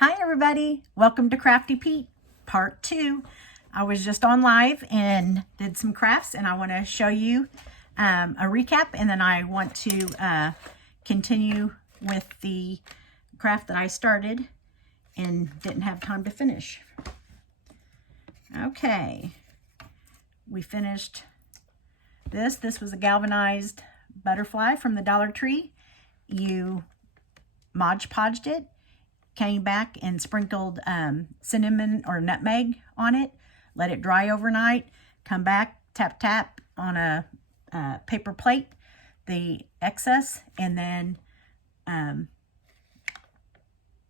Hi everybody, welcome to Crafty Pete, part 2. I was just on live and did some crafts and I want to show you a recap, and then I want to continue with the craft that I started and didn't have time to finish. Okay, we finished this. This was a galvanized butterfly from the Dollar Tree. You Mod Podged it, came back and sprinkled cinnamon or nutmeg on it, let it dry overnight, come back, tap on a paper plate the excess, and then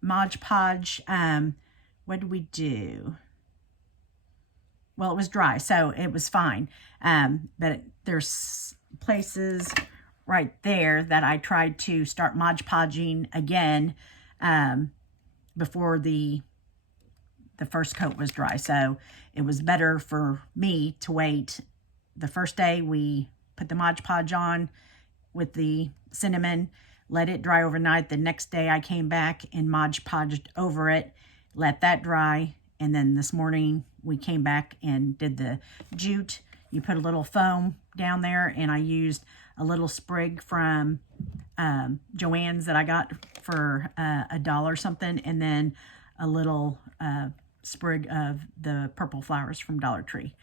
Mod Podge. What did we do? Well, it was dry, so it was fine, but there's places right there that I tried to start Mod Podging again before the first coat was dry. So it was better for me to wait. The first day we put the Mod Podge on with the cinnamon, let it dry overnight. The next day I came back and Mod Podged over it, let that dry, and then this morning we came back and did the jute. You put a little foam down there, and I used a little sprig from Joann's that I got for $1 something, and then a little sprig of the purple flowers from Dollar Tree.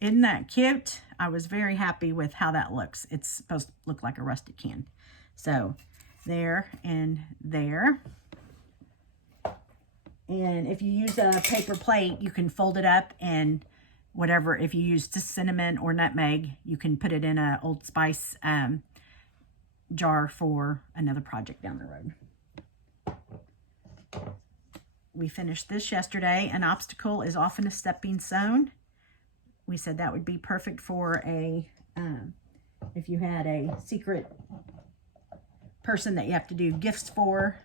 Isn't that cute? I was very happy with how that looks. It's supposed to look like a rustic can. So there and there. And if you use a paper plate, you can fold it up, and whatever, if you use cinnamon or nutmeg, you can put it in a Old Spice jar for another project down the road. We finished this yesterday. An obstacle is often a stepping stone. We said that would be perfect for a, if you had a secret person that you have to do gifts for.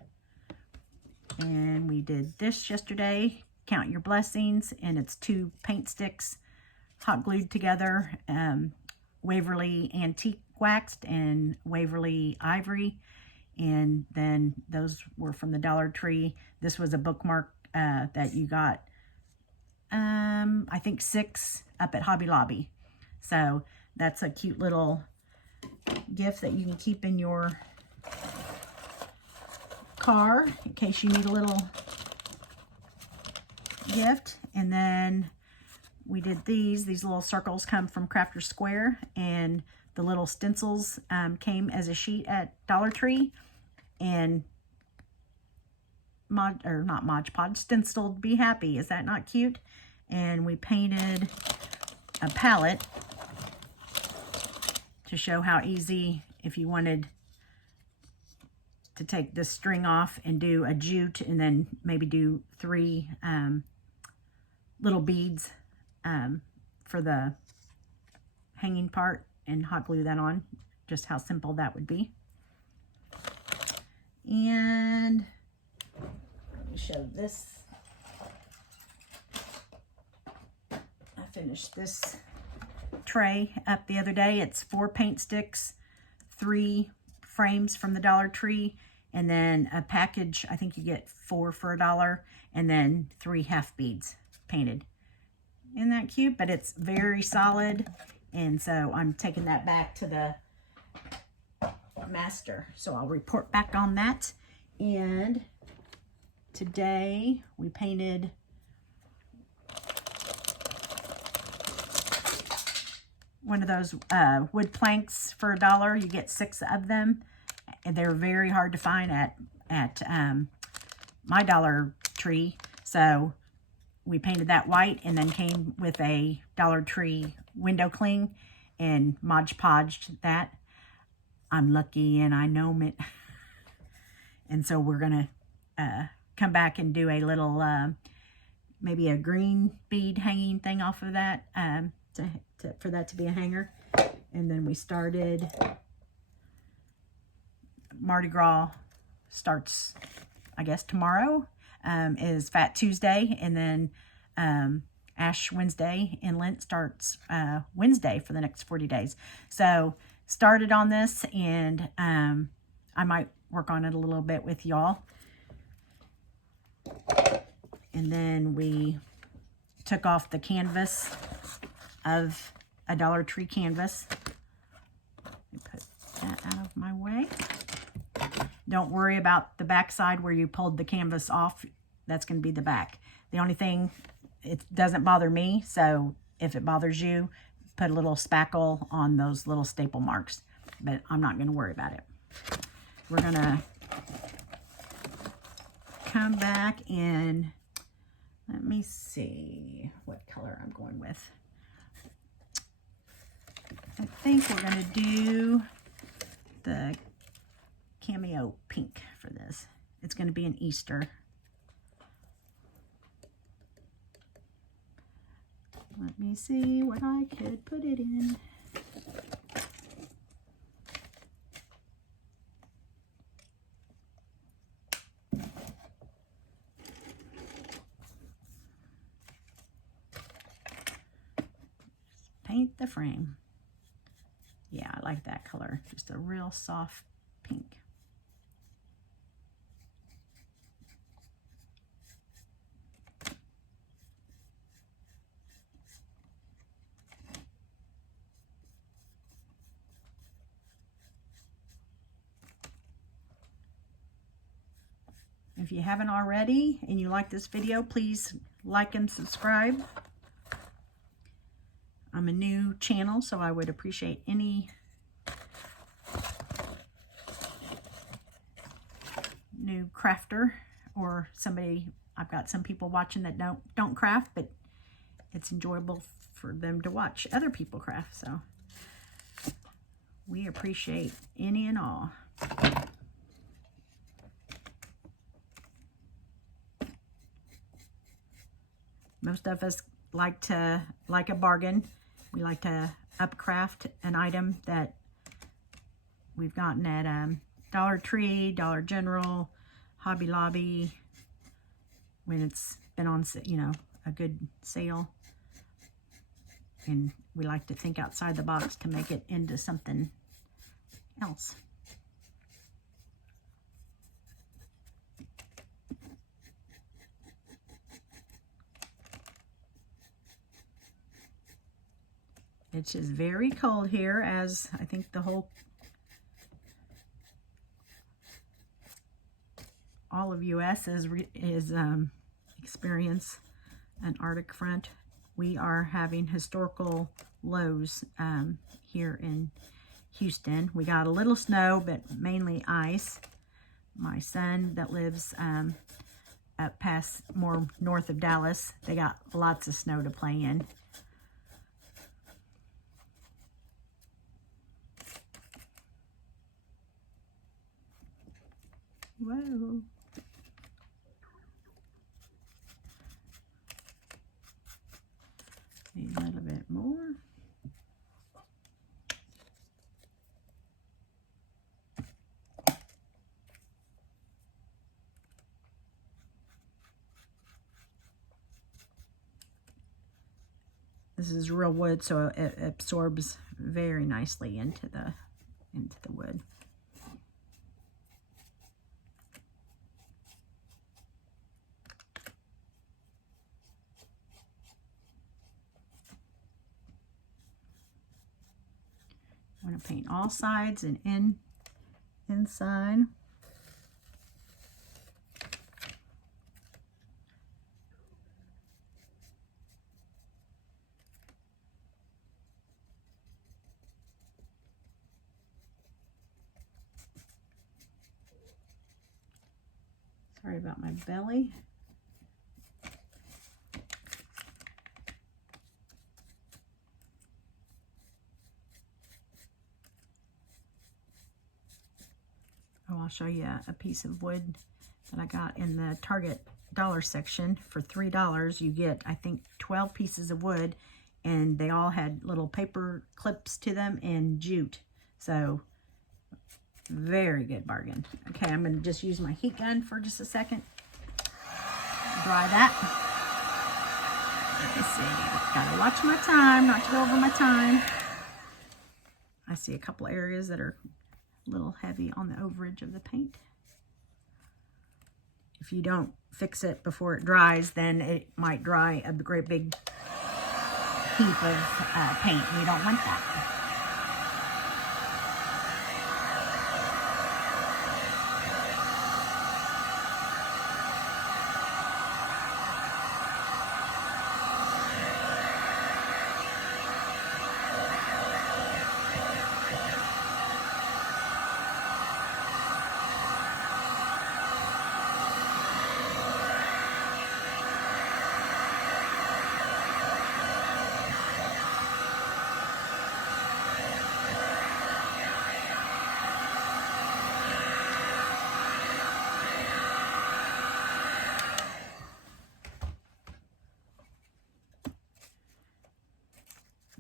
And we did this yesterday, Count Your Blessings, and it's 2 paint sticks hot glued together, Waverly Antique waxed and Waverly Ivory, and then those were from the Dollar Tree. This was a bookmark that you got, I think 6 up at Hobby Lobby. So that's a cute little gift that you can keep in your car in case you need a little gift. And then we did these little circles come from Crafter Square, and the little stencils came as a sheet at Dollar Tree, and not Mod Podge, stenciled Be Happy. Is that not cute? And we painted a palette to show how easy, if you wanted to take this string off and do a jute, and then maybe do 3 little beads for the hanging part, and hot glue that on, just how simple that would be. And let me show this. I finished this tray up the other day. It's 4 paint sticks, 3 frames from the Dollar Tree, and then a package. I think you get 4 for $1, and then 3 half beads painted. Isn't that cute? But it's very solid, and so I'm taking that back to the master, so I'll report back on that. And today we painted one of those wood planks for $1. You get 6 of them, and they're very hard to find at my Dollar Tree. So we painted that white, and then came with a Dollar Tree window cling and Mod Podged that. I'm lucky and I know it. And so we're gonna come back and do a little maybe a green bead hanging thing off of that, for that to be a hanger. And then we started Mardi Gras starts, I guess, tomorrow. Is Fat Tuesday, and then Ash Wednesday and Lent starts Wednesday for the next 40 days. So started on this, and I might work on it a little bit with y'all. And then we took off the canvas of a Dollar Tree canvas. Put that out of my way. Don't worry about the back side where you pulled the canvas off. That's going to be the back. The only thing, it doesn't bother me, so if it bothers you, put a little spackle on those little staple marks. But I'm not going to worry about it. We're going to come back in, let me see what color I'm going with. I think we're going to do the cameo pink for this. It's going to be an Easter. Let me see what I could put it in. Paint the frame. Yeah, I like that color. Just a real soft pink. If you haven't already and you like this video, please like and subscribe. I'm a new channel, so I would appreciate any new crafter or somebody. I've got some people watching that don't craft, but it's enjoyable for them to watch other people craft. So we appreciate any and all. Most of us like a bargain. We like to upcraft an item that we've gotten at Dollar Tree, Dollar General, Hobby Lobby, when it's been on, you know, a good sale. And we like to think outside the box to make it into something else. It's just very cold here, as I think the whole, all of U.S. is experience an Arctic front. We are having historical lows here in Houston. We got a little snow, but mainly ice. My son that lives up past more north of Dallas, they got lots of snow to play in. Whoa. Need a little bit more. This is real wood, so it absorbs very nicely into the wood. I'm going to paint all sides and inside. Sorry about my belly. Oh, I'll show you a piece of wood that I got in the Target dollar section for $3. You get, I think, 12 pieces of wood, and they all had little paper clips to them and jute. So very good bargain. Okay, I'm going to just use my heat gun for just a second. Dry that. Let me see. Gotta watch my time, not to go over my time. I see a couple areas that are a little heavy on the overage of the paint. if you don't fix it before it dries, then it might dry a great big heap of paint. We don't want that.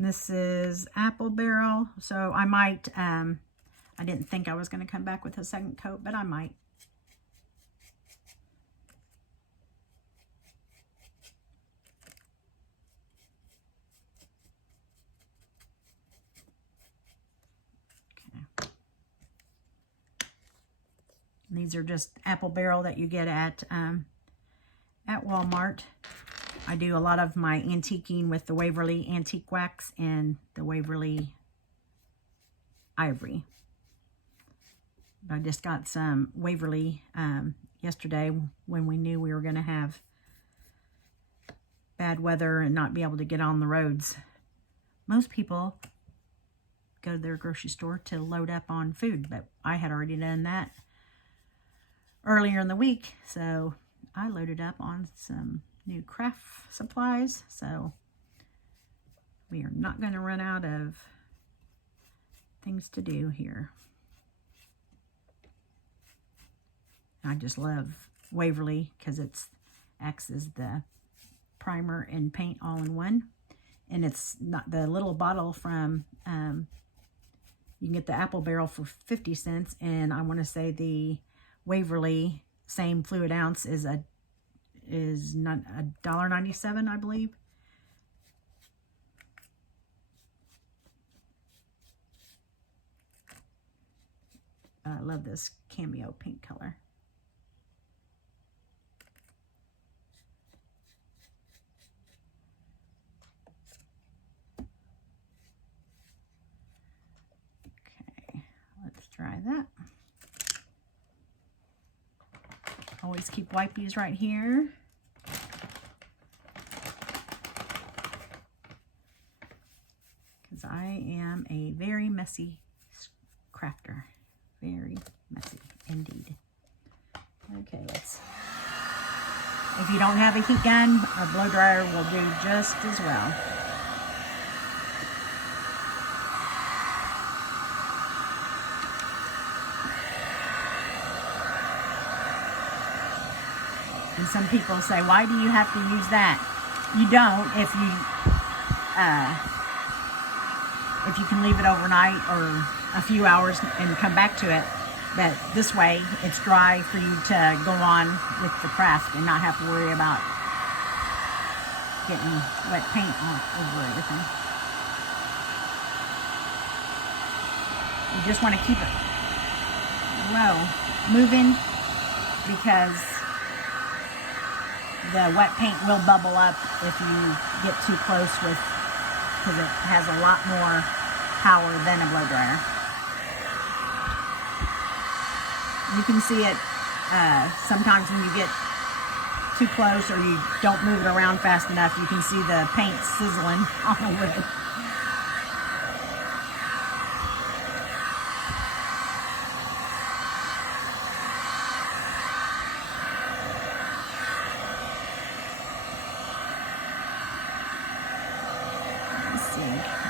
This is apple barrel, so I might, I didn't think I was going to come back with a second coat, but I might. Okay. These are just apple barrel that you get at Walmart. I do a lot of my antiquing with the Waverly Antique Wax and the Waverly Ivory. I just got some Waverly yesterday when we knew we were going to have bad weather and not be able to get on the roads. Most people go to their grocery store to load up on food, but I had already done that earlier in the week, so I loaded up on some new craft supplies, so we are not going to run out of things to do here. I just love Waverly because it acts as the primer and paint all in one, and it's not the little bottle from you can get the apple barrel for 50 cents, and I want to say the Waverly same fluid ounce is not $1.97, I believe. I love this cameo pink color. Okay, let's try that. Always keep wipies right here. Because I am a very messy crafter. Very messy indeed. Okay, if you don't have a heat gun, a blow dryer will do just as well. And some people say, why do you have to use that? You don't if you can leave it overnight or a few hours and come back to it. But this way, it's dry for you to go on with the craft and not have to worry about getting wet paint all over everything. You just want to keep it low, moving, because the wet paint will bubble up if you get too close because it has a lot more power than a blow dryer. You can see it sometimes when you get too close or you don't move it around fast enough, you can see the paint sizzling all over it.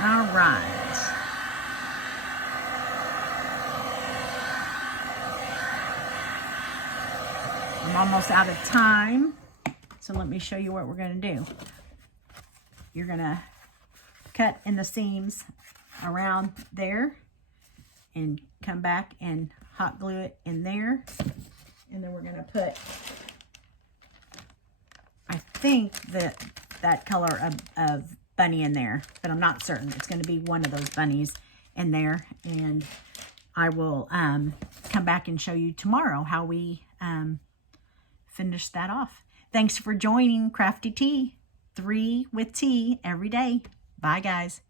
All right. I'm almost out of time, so let me show you what we're going to do. You're going to cut in the seams around there and come back and hot glue it in there. And then we're going to put, I think that color of bunny in there, but I'm not certain. It's going to be one of those bunnies in there, and I will come back and show you tomorrow how we finish that off. Thanks for joining Crafty Tea. 3 with tea every day. Bye, guys.